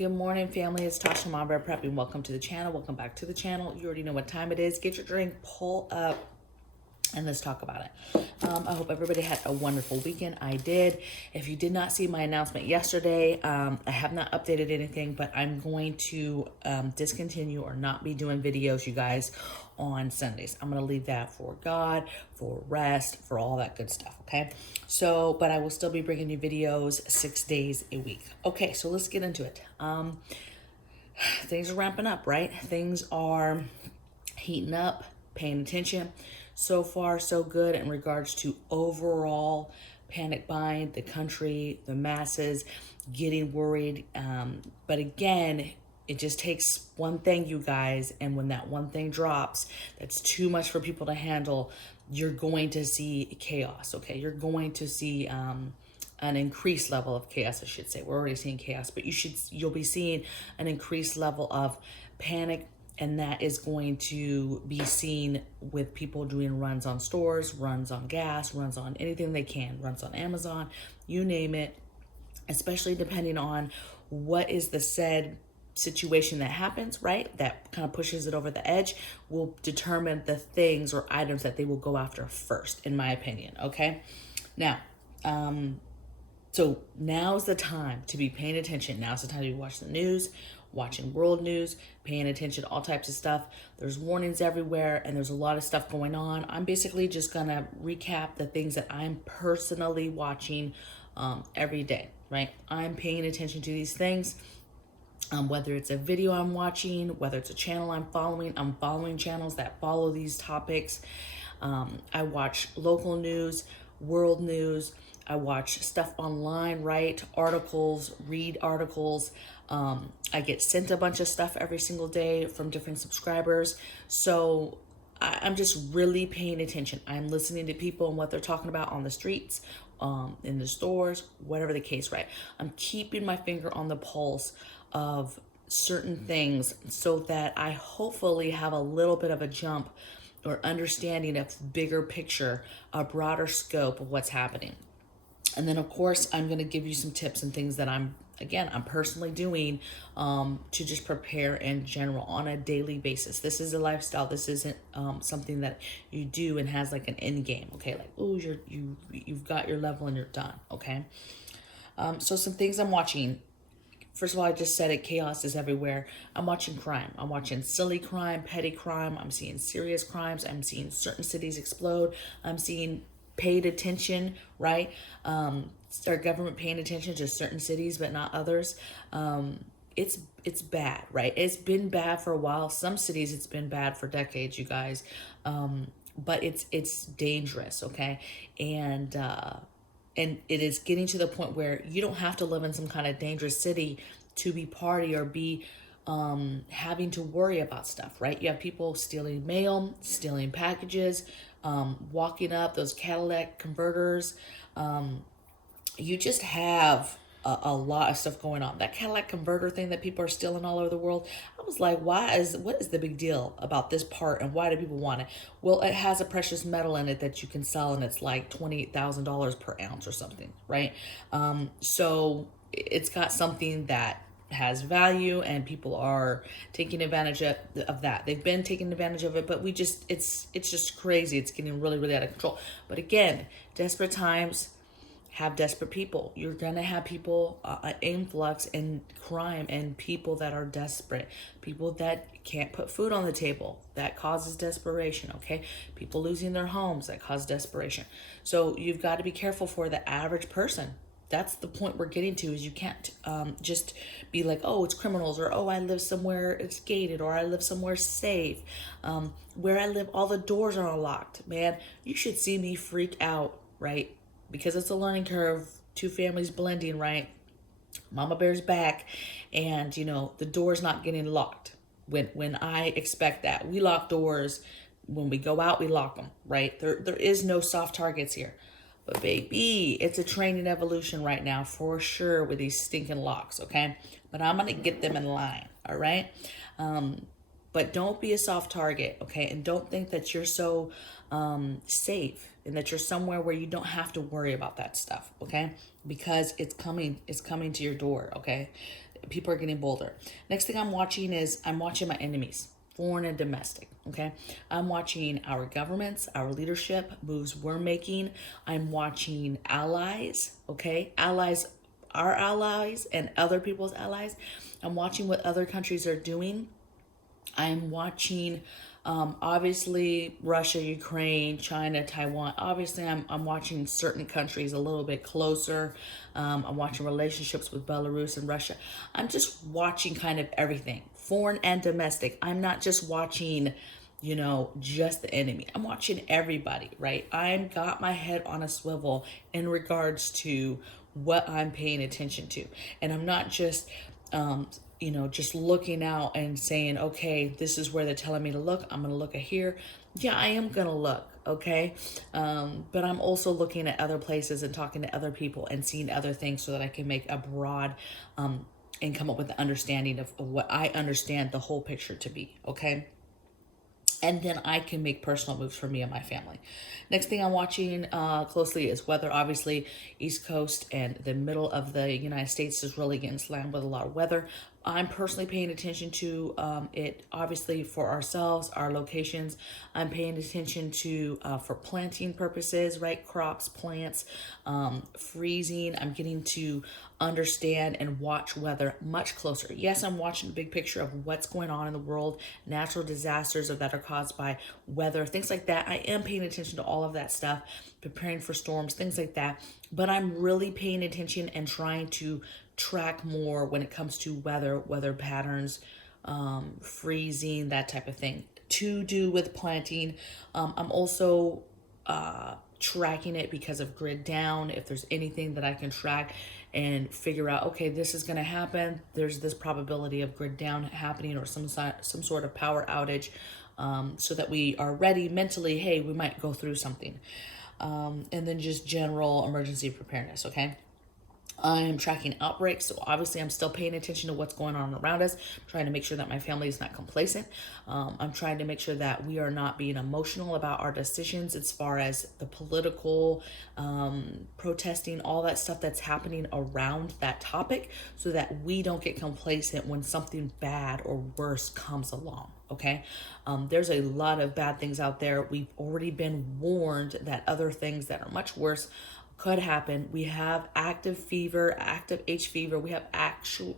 Good morning, family. It's Tasha MamabearPrepping. Welcome to the channel. Welcome back to the channel. You already know what time it is. Get your drink, pull up, and let's talk about it. I hope everybody had a wonderful weekend. I did. If you did not see my announcement yesterday, I have not updated anything, but I'm going to discontinue or not be doing videos, you guys, on Sundays. I'm going to leave that for God, for rest, for all that good stuff, okay? So, but I will still be bringing you videos 6 days a week. Okay, so let's get into it. Things are ramping up, right? Things are heating up, paying attention. So far, so good in regards to overall panic buying, the country, the masses getting worried. But again, it just takes one thing, you guys, and when that one thing drops, that's too much for people to handle, you're going to see chaos, okay? You're going to see an increased level of chaos, I should say. We're already seeing chaos, but you'll be seeing an increased level of panic, and that is going to be seen with people doing runs on stores, runs on gas, runs on anything they can, runs on Amazon, you name it, especially depending on what is the said situation that happens, right? That kind of pushes it over the edge will determine the things or items that they will go after first, in my opinion, okay? Now, so now's the time to be paying attention. Now's the time to be watching the news, watching world news, paying attention to all types of stuff. There's warnings everywhere and there's a lot of stuff going on. I'm basically just gonna recap the things that I'm personally watching every day, right? I'm paying attention to these things. Whether it's a video I'm watching, whether it's a channel I'm following channels that follow these topics. I watch local news, world news. I watch stuff online, right? Articles, read articles. I get sent a bunch of stuff every single day from different subscribers. So I'm just really paying attention. I'm listening to people and what they're talking about on the streets, in the stores, whatever the case, right? I'm keeping my finger on the pulse of certain things so that I hopefully have a little bit of a jump or understanding of bigger picture, a broader scope of what's happening. And then, of course, I'm going to give you some tips and things that I'm personally doing to just prepare in general on a daily basis. This is a lifestyle. This isn't something that you do and has like an end game, okay? Like, oh, you've got your level and you're done, okay? So some things I'm watching. First of all, I just said it, chaos is everywhere. I'm watching crime. I'm watching silly crime, petty crime. I'm seeing serious crimes. I'm seeing certain cities explode. I'm seeing paid attention, right? Our government paying attention to certain cities, but not others. It's bad, right? It's been bad for a while. Some cities, it's been bad for decades, you guys. But it's dangerous, okay? And it is getting to the point where you don't have to live in some kind of dangerous city to be party or be having to worry about stuff, right? You have people stealing mail, stealing packages, walking up those Cadillac converters. You just have a lot of stuff going on. That Cadillac converter thing that people are stealing all over the world, I was like, what is the big deal about this part and why do people want it? Well, it has a precious metal in it that you can sell and it's like $28,000 per ounce or something, right? So it's got something that has value and people are taking advantage of that. They've been taking advantage of it, but it's just crazy. It's getting really, really out of control. But again, desperate times have desperate people. You're gonna have people, influx in crime and people that are desperate, people that can't put food on the table. That causes desperation, okay? People losing their homes, that cause desperation. So you've got to be careful for the average person. That's the point we're getting to, is you can't just be like, oh, it's criminals, or oh, I live somewhere it's gated, or I live somewhere safe. Where I live, all the doors are unlocked. Man, you should see me freak out, right? Because it's a learning curve, two families blending, right? Mama Bear's back, and the door's not getting locked. When I expect that, we lock doors. When we go out, we lock them, right? There is no soft targets here. But baby, it's a training evolution right now for sure with these stinking locks, okay? But I'm gonna get them in line, all right? But don't be a soft target, okay? And don't think that you're so safe and that you're somewhere where you don't have to worry about that stuff, okay? Because it's coming to your door, okay? people are getting bolder. Next thing I'm watching is I'm watching my enemies, foreign and domestic. Okay, I'm watching our governments, our leadership, moves we're making. I'm watching allies. Okay, allies, our allies and other people's allies. I'm watching what other countries are doing. I'm watching, obviously, Russia, Ukraine, China, Taiwan. Obviously, I'm watching certain countries a little bit closer. I'm watching relationships with Belarus and Russia. I'm just watching kind of everything, foreign and domestic. I'm not just watching, just the enemy. I'm watching everybody, right? I'm got my head on a swivel in regards to what I'm paying attention to. And I'm not just, just looking out and saying, okay, this is where they're telling me to look. I'm going to look at here. Yeah, I am going to look. Okay. But I'm also looking at other places and talking to other people and seeing other things so that I can make a broad, and come up with the understanding of what I understand the whole picture to be. Okay. And then I can make personal moves for me and my family. Next thing I'm watching closely is weather. Obviously, East Coast and the middle of the United States is really getting slammed with a lot of weather. I'm personally paying attention to it, obviously, for ourselves, our locations. I'm paying attention to for planting purposes, right? Crops, plants, freezing. I'm getting to understand and watch weather much closer. Yes, I'm watching the big picture of what's going on in the world, natural disasters that are caused by weather, things like that. I am paying attention to all of that stuff, preparing for storms, things like that. But I'm really paying attention and trying to track more when it comes to weather patterns, freezing, that type of thing. To do with planting, I'm also tracking it because of grid down. If there's anything that I can track and figure out, okay, this is going to happen, there's this probability of grid down happening or some sort of power outage, so that we are ready mentally. Hey, we might go through something, and then just general emergency preparedness. Okay. I am tracking outbreaks, so obviously I'm still paying attention to what's going on around us. I'm trying to make sure that my family is not complacent. I'm trying to make sure that we are not being emotional about our decisions as far as the political, protesting, all that stuff that's happening around that topic, so that we don't get complacent when something bad or worse comes along. Okay. There's a lot of bad things out there. We've already been warned that other things that are much worse could happen. We have active fever, active H fever. We have actual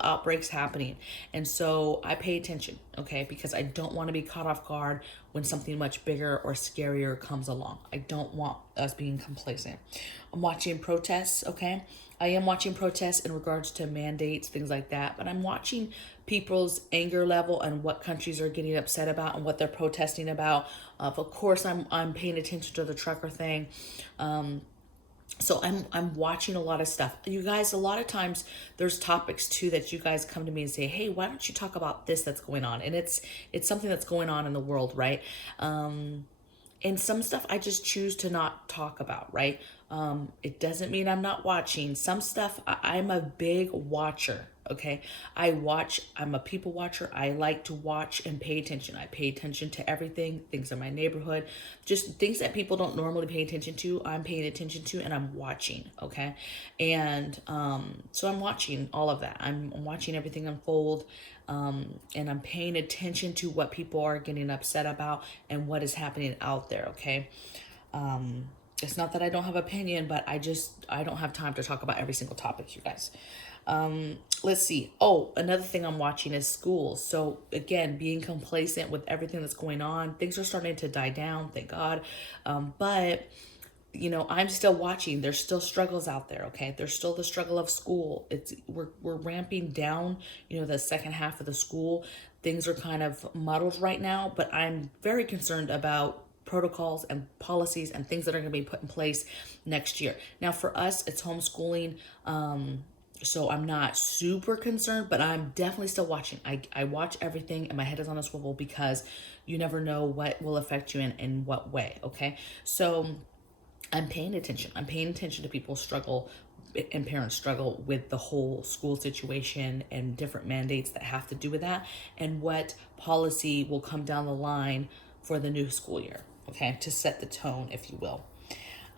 outbreaks happening. And so I pay attention, okay? Because I don't want to be caught off guard when something much bigger or scarier comes along. I don't want us being complacent. I'm watching protests, okay? I am watching protests in regards to mandates, things like that, but I'm watching people's anger level and what countries are getting upset about and what they're protesting about. Of course, I'm paying attention to the trucker thing. So I'm watching a lot of stuff. You guys, a lot of times there's topics too that you guys come to me and say, hey, why don't you talk about this that's going on? And it's something that's going on in the world, right? And some stuff I just choose to not talk about, right? It doesn't mean I'm not watching. Some stuff, I'm a big watcher, okay? I'm a people watcher. I like to watch and pay attention. I pay attention to everything, things in my neighborhood, just things that people don't normally pay attention to. I'm paying attention to and I'm watching, okay? And so I'm watching all of that. I'm watching everything unfold. And I'm paying attention to what people are getting upset about and what is happening out there, okay? It's not that I don't have opinion, but I don't have time to talk about every single topic, you guys. Let's see. Oh, another thing I'm watching is schools. So again, being complacent with everything that's going on, things are starting to die down, thank God. But I'm still watching. There's still struggles out there. Okay. There's still the struggle of school. We're ramping down, the second half of the school. Things are kind of muddled right now, but I'm very concerned about protocols and policies and things that are going to be put in place next year. Now for us, it's homeschooling. So I'm not super concerned, but I'm definitely still watching. I watch everything and my head is on a swivel because you never know what will affect you in what way. Okay. So I'm paying attention. I'm paying attention to people's struggle and parents struggle with the whole school situation and different mandates that have to do with that and what policy will come down the line for the new school year, okay, to set the tone, if you will.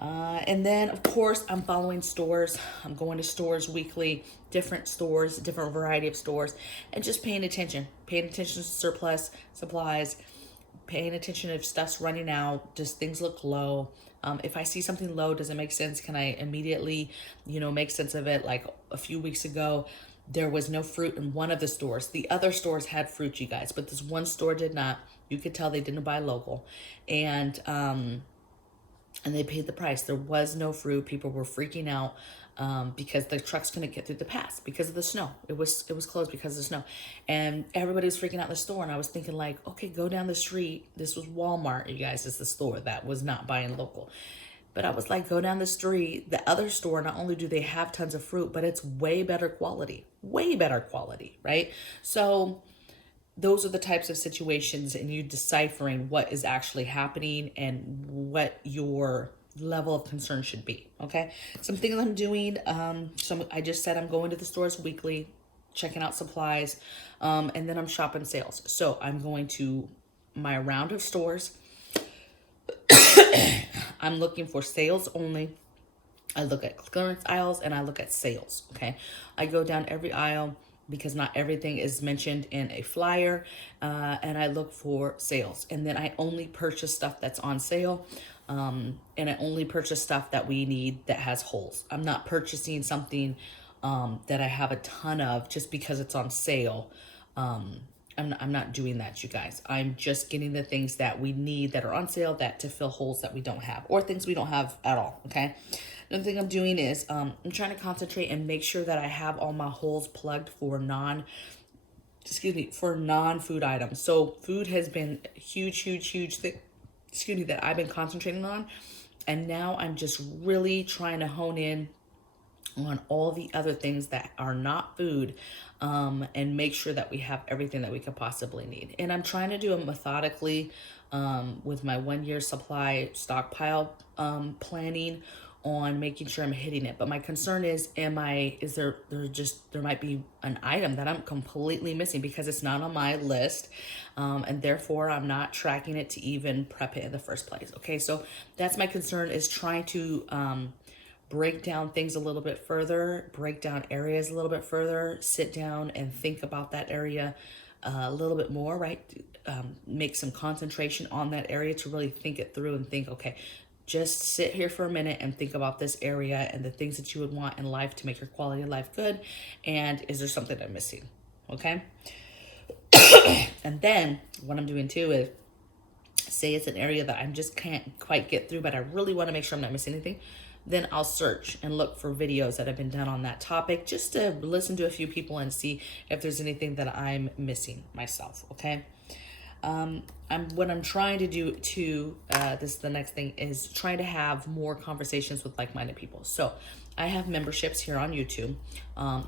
And then, of course, I'm following stores. I'm going to stores weekly, different stores, different variety of stores, and just paying attention. Paying attention to surplus supplies, paying attention if stuff's running out, does things look low? If I see something low, does it make sense? Can I immediately, make sense of it? Like a few weeks ago, there was no fruit in one of the stores. The other stores had fruit, you guys, but this one store did not. You could tell they didn't buy local. And they paid the price. There was no fruit. People were freaking out because the trucks couldn't get through the pass because of the snow. It was closed because of the snow, and everybody was freaking out in the store. And I was thinking, like, okay, go down the street. This was Walmart, you guys. Is the store that was not buying local. But I was like, go down the street. The other store, not only do they have tons of fruit, but it's way better quality, right? So those are the types of situations, and you deciphering what is actually happening and what your level of concern should be. Okay, some things I'm doing. I just said I'm going to the stores weekly, checking out supplies, and then I'm shopping sales. So I'm going to my round of stores. I'm looking for sales only. I look at clearance aisles and I look at sales. Okay, I go down every aisle because not everything is mentioned in a flyer, and I look for sales. And then I only purchase stuff that's on sale, and I only purchase stuff that we need that has holes. I'm not purchasing something that I have a ton of just because it's on sale. I'm not doing that, you guys. I'm just getting the things that we need that are on sale that to fill holes that we don't have, or things we don't have at all, okay? Another thing I'm doing is I'm trying to concentrate and make sure that I have all my holes plugged for non-food items. So food has been a huge thing, that I've been concentrating on. And now I'm just really trying to hone in on all the other things that are not food, and make sure that we have everything that we could possibly need. And I'm trying to do it methodically with my 1 year supply stockpile planning on making sure I'm hitting it. But my concern is, there might be an item that I'm completely missing because it's not on my list, and therefore I'm not tracking it to even prep it in the first place. Okay, so that's my concern, is trying to break down things a little bit further, break down areas a little bit further, sit down and think about that area a little bit more, right? Make some concentration on that area to really think it through and think, okay, just sit here for a minute and think about this area and the things that you would want in life to make your quality of life good. And is there something I'm missing? Okay. And then what I'm doing too is, say it's an area that I just can't quite get through, but I really want to make sure I'm not missing anything. Then I'll search and look for videos that have been done on that topic, just to listen to a few people and see if there's anything that I'm missing myself. Okay. What I'm trying to do too, this is the next thing, is trying to have more conversations with like-minded people. So I have memberships here on YouTube.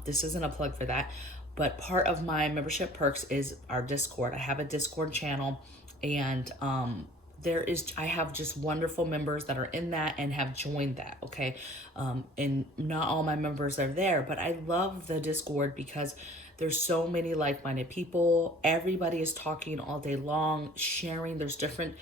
This isn't a plug for that, but part of my membership perks is our Discord. I have a Discord channel, and I have just wonderful members that are in that and have joined that. Okay. And not all my members are there, but I love the Discord because there's so many like-minded people. Everybody is talking all day long, sharing. There's different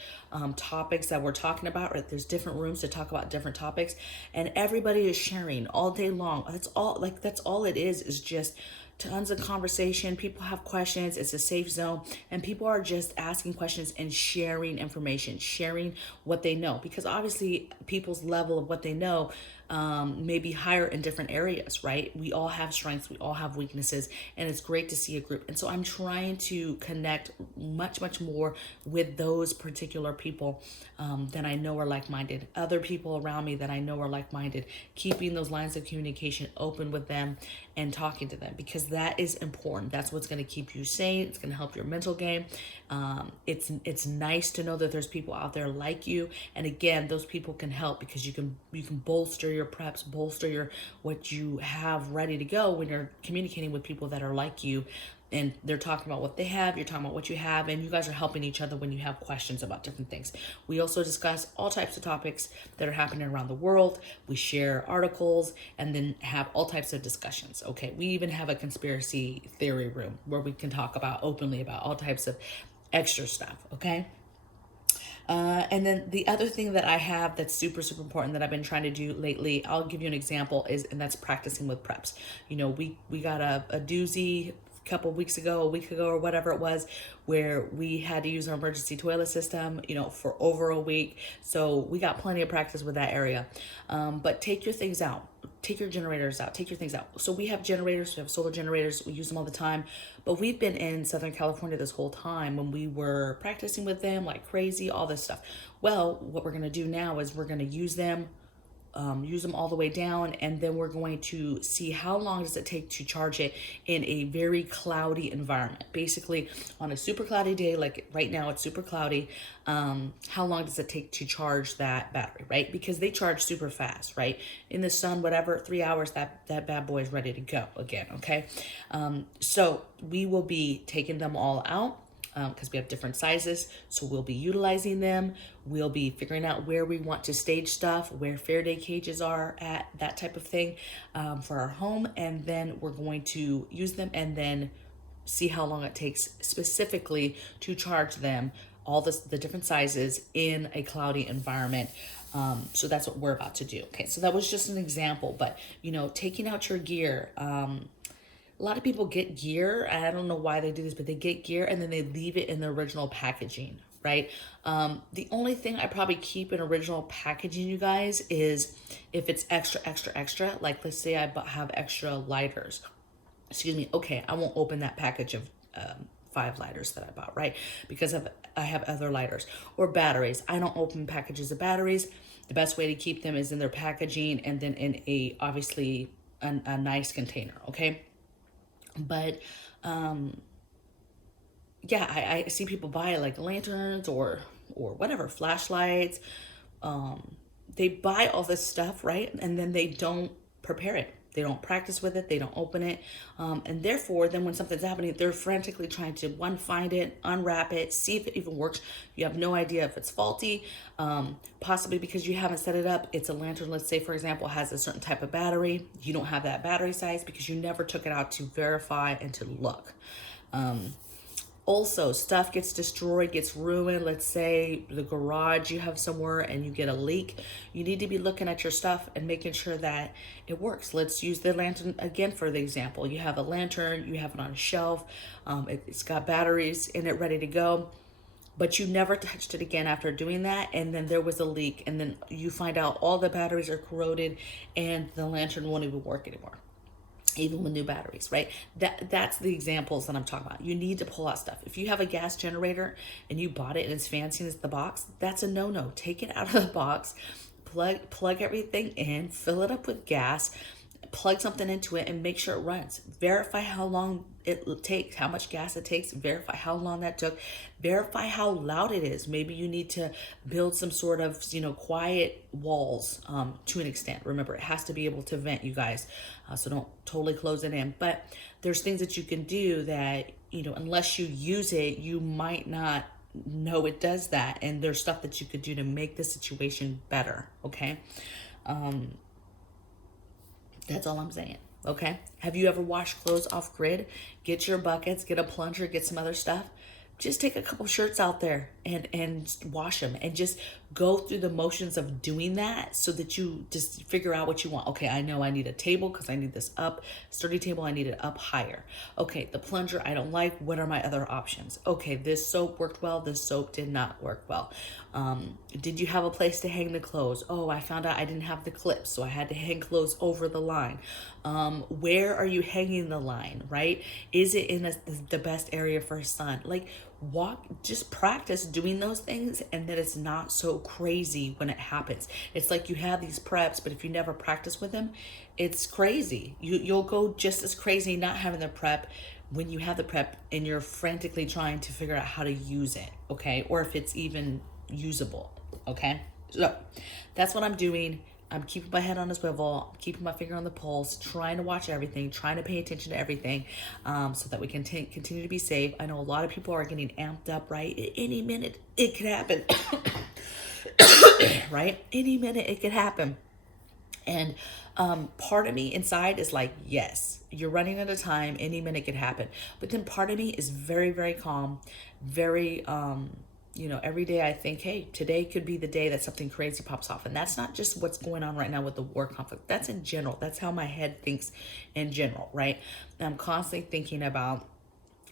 topics that we're talking about, right? There's different rooms to talk about different topics, and everybody is sharing all day long. That's all it is just tons of conversation. People have questions. It's a safe zone, and people are just asking questions and sharing information, sharing what they know, because obviously people's level of what they know may be higher in different areas, right? We all have strengths, we all have weaknesses, and it's great to see a group. And so I'm trying to connect much more with those particular people that I know are like-minded, other people around me that I know are like-minded, keeping those lines of communication open with them and talking to them, because that is important. That's what's going to keep you sane. It's going to help your mental game. It's nice to know that there's people out there like you, and again, those people can help because you can bolster your preps, bolster what you have ready to go when you're communicating with people that are like you, and they're talking about what they have, you're talking about what you have, and you guys are helping each other when you have questions about different things. We also discuss all types of topics that are happening around the world. We share articles and then have all types of discussions. Okay, we even have a conspiracy theory room where we can talk openly about all types of extra stuff. Okay. And then the other thing that I have that's super, super important that I've been trying to do lately, I'll give you an example, and that's practicing with preps. We got a doozy a couple weeks ago, a week ago, or whatever it was, where we had to use our emergency toilet system, for over a week. So we got plenty of practice with that area. But take your things out. Take your generators out. Take your things out. So we have generators. We have solar generators. We use them all the time. But we've been in Southern California this whole time when we were practicing with them like crazy, all this stuff. Well, what we're going to do now is we're going to use them all the way down, and then we're going to see how long does it take to charge it in a very cloudy environment. Basically, on a super cloudy day, like right now it's super cloudy, how long does it take to charge that battery, right? Because they charge super fast, right? In the sun, whatever, 3 hours, that bad boy is ready to go again, okay? So we will be taking them all out, because we have different sizes. So we'll be utilizing them. We'll be figuring out where we want to stage stuff, where Faraday cages are at, that type of thing, for our home. And then we're going to use them and then see how long it takes specifically to charge them, all the different sizes in a cloudy environment. So that's what we're about to do. Okay, so that was just an example, but taking out your gear, a lot of people get gear, and I don't know why they do this, but they get gear and then they leave it in the original packaging, right? The only thing I probably keep in original packaging, you guys, is if it's extra, like let's say I have extra lighters. Excuse me. Okay, I won't open that package of 5 lighters that I bought, right? Because I have other lighters. Or batteries. I don't open packages of batteries. The best way to keep them is in their packaging and then in obviously a nice container, okay? But yeah, I see people buy like lanterns or whatever, flashlights. They buy all this stuff, right? And then they don't prepare it. They don't practice with it. They don't open it. And therefore, then when something's happening, they're frantically trying to find it, unwrap it, see if it even works. You have no idea if it's faulty, possibly because you haven't set it up. It's a lantern, let's say, for example, has a certain type of battery. You don't have that battery size because you never took it out to verify and to look. Also, stuff gets destroyed, gets ruined. Let's say the garage you have somewhere and you get a leak. You need to be looking at your stuff and making sure that it works. Let's use the lantern again for the example. You have a lantern, you have it on a shelf. It's got batteries in it ready to go, but you never touched it again after doing that. And then there was a leak, and then you find out all the batteries are corroded and the lantern won't even work anymore. Even with new batteries, right? That's the examples that I'm talking about. You need to pull out stuff. If you have a gas generator and you bought it and it's fancy as the box, that's a no-no. Take it out of the box, plug everything in, fill it up with gas, plug something into it and make sure it runs. Verify how long it takes, how much gas it takes, verify how long that took, verify how loud it is. Maybe you need to build some sort of, quiet walls to an extent. Remember, it has to be able to vent, you guys, so don't totally close it in. But there's things that you can do that, unless you use it, you might not know it does that. And there's stuff that you could do to make the situation better, okay? That's all I'm saying, okay? Have you ever washed clothes off grid? Get your buckets, get a plunger, get some other stuff. Just take a couple shirts out there and wash them, and just go through the motions of doing that so that you just figure out what you want. Okay, I know I need a table because I need this up, sturdy table, I need it up higher. Okay, the plunger I don't like, what are my other options? Okay, this soap worked well, this soap did not work well. Did you have a place to hang the clothes? Oh, I found out I didn't have the clips, so I had to hang clothes over the line. Where are you hanging the line, right? Is it in the best area for a sun? Like, just practice doing those things, and then it's not so crazy when it happens. It's like you have these preps, but if you never practice with them, it's crazy. You'll go just as crazy not having the prep when you have the prep and you're frantically trying to figure out how to use it, okay? Or if it's even usable, okay? So that's what I'm doing. I'm keeping my head on a swivel, keeping my finger on the pulse, trying to watch everything, trying to pay attention to everything, so that we can continue to be safe. I know a lot of people are getting amped up, right? Any minute it could happen, right? Any minute it could happen. And part of me inside is like, yes, you're running out of time. Any minute could happen. But then part of me is very, very calm, very, you know, every day I think, hey, today could be the day that something crazy pops off. And that's not just what's going on right now with the war conflict. That's in general. That's how my head thinks in general, right? I'm constantly thinking about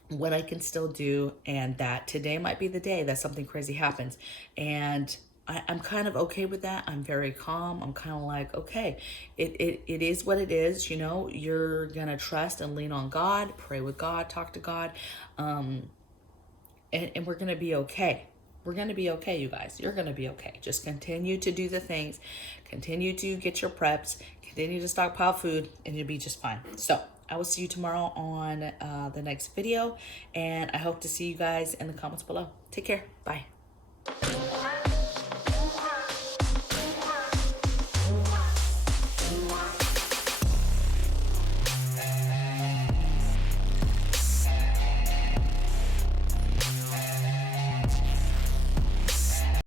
what I can still do, and that today might be the day that something crazy happens. And I'm kind of okay with that. I'm very calm. I'm kind of like, okay, it is what it is. You know, you're going to trust and lean on God, pray with God, talk to God. And we're going to be okay. We're going to be okay, you guys. You're going to be okay. Just continue to do the things, continue to get your preps, continue to stockpile food, and you'll be just fine. So I will see you tomorrow on the next video, and I hope to see you guys in the comments below. Take care. Bye.